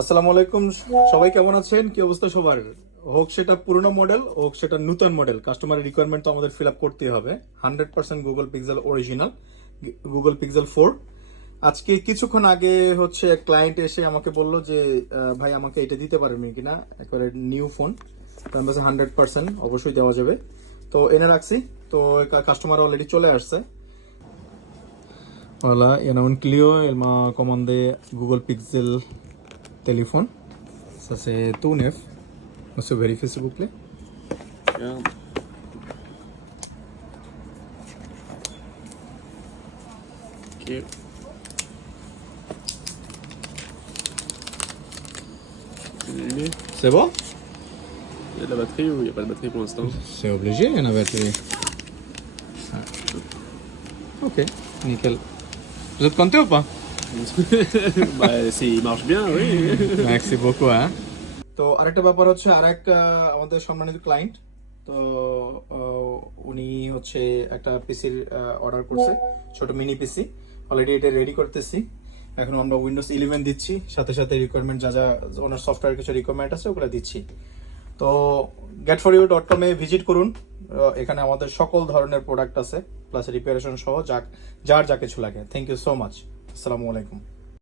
আসসালামু আলাইকুম। সবাই কেমন আছেন? কি অবস্থা সবার? হোক সেটা পুরনো মডেল হোক সেটা নতুন মডেল, কাস্টমারের রিকোয়ারমেন্ট তো আমাদের ফিল আপ করতেই হবে। 100% Google pixel original, Google pixel 4। আজকে কিছুক্ষণ আগে হচ্ছে ক্লায়েন্ট এসে আমাকে বলল যে ভাই আমাকে এটা দিতে পারবেন কিনা, একবারে নিউ ফোন। তো আমি বলছি 100% অবশ্যই দেওয়া যাবে। তো এনে রাখছি। তো কাস্টমার অলরেডি চলে আসছে। Hola, en un Clio, el más comandé Google Pixel téléphone. Ça c'est tout neuf. Monsieur, vérifiez s'il vous plaît. Regarde. Ok. C'est allumé. C'est bon? Il y a de la batterie ou il n'y a pas de batterie pour l'instant? C'est obligé, il y en a batterie. Ah. Ok, nickel. Vous êtes content ou pas? Il marche bien, oui. Merci beaucoup, hein. তো আরেকটা ব্যাপার হচ্ছে, আমাদের সম্মানিত client, তো উনি হচ্ছে একটা পিসির অর্ডার করছে, ছোট মিনি পিসি। অলরেডি এটা রেডি করতেছি। এখন আমরা উইন্ডোজ 11 দিচ্ছি, সাথে সাথে রিকোয়ারমেন্ট যা যা ওনার সফটওয়্যার কিছু রিকোয়ারমেন্ট আছে ওগুলো দিচ্ছি। তো getforyou.com এ ভিজিট করুন। এখানে আমাদের সকল ধরনের প্রোডাক্ট আছে, প্লাস রিপেয়ারেশন সহ যার যা কিছু লাগে। Thank you so much. আসসালামু আলাইকুম।